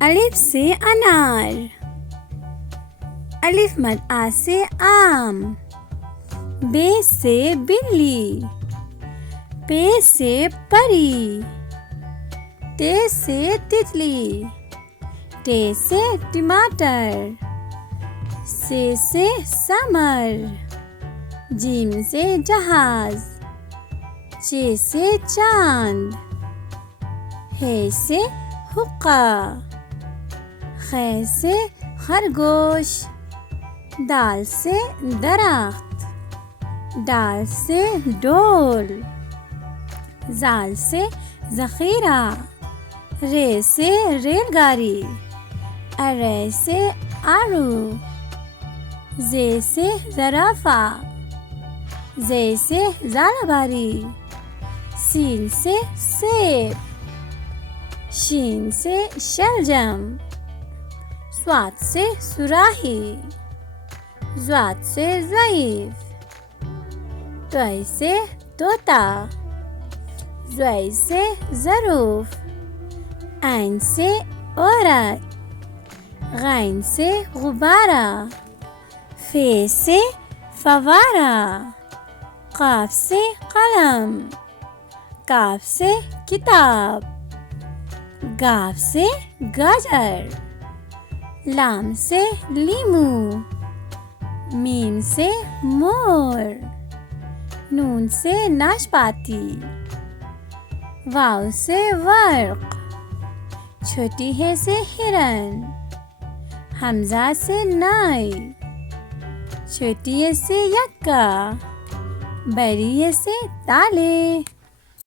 الف سے انار، الف مد آ سے آم، بے سے بلی، پے سے پری، تے سے تتلی، ٹے سے ٹماٹر، سے سمر، جیم سے جہاز، چے سے چاند، ہے سے حقہ، خے سے خرگوش، دال سے درخت، ڈال سے ڈول، زال سے ذخیرہ، رے سے ریل گاڑی، ارے سے آڑو، زے سے زرافہ، زے سے زالہ باری، سین سے سیب، شین سے شلجم، صاد سے صراحی، ضاد سے ضعیف، طے سے طوطا، ظے سے ظروف، عین سے عورت، غین سے غبارہ، فے سے فوارہ، قاف سے قلم، کاف سے کتاب، گاف سے گاجر، لام سے لیمو، میم سے مور، نون سے ناشپاتی، واو سے ورق، چھوٹی ہے سے ہرن، حمزہ سے نائی، چھوٹی ہے سے یکا، بڑی ہے سے تالے۔